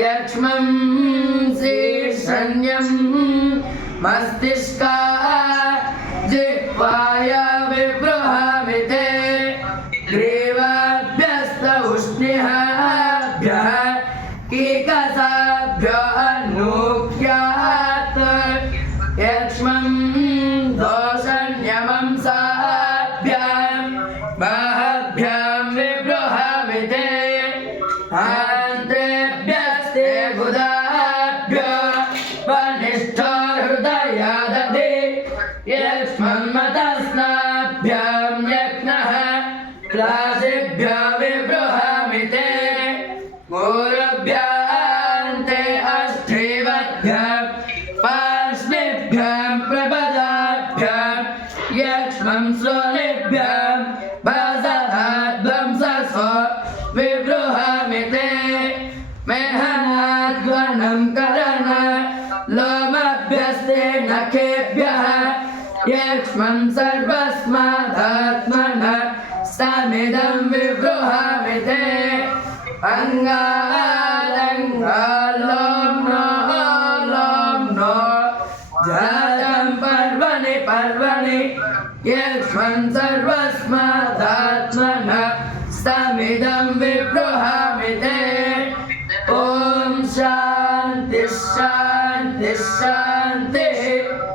यक्ष्मं शीर्षण्यं मस्तिष्का जिह्वाय विबृहामिते ग्रीवाभ्यस्त उष्णिहाभ्यः कीकसाभ्यो अन्मुख्यात् यक्ष्मं दोषण्यमं साभ्यां बाहभ्यां विबृहामिते आन्त्रेभ्यस्ते बुधाभ्यो वनिष्ठो हृदयादधि यक्ष्मन्मतस्नाभ्यां यज्ञः क्लासेभ्यो विबृहामिते मूलभ्यान्ते अष्ठीवद्भ्यां पार्श्वेभ्यां प्रपदाभ्यां यक्ष्मं श्रोणिभ्यां भासधाध्वंससो विबृहामिते मेहनाद्वनं करण लोमभ्यस्ते नखेभ्यः यक्ष्मं सर्वस्मादात्मनः समिदं विबृहामिते अंगालंगालोम्नो जातं पर्वणि पर्वणि यक्ष्मं सर्वस्मादात्मनः समिदं विबृहामिते ॐ शान्ति शान्ति शान्तिः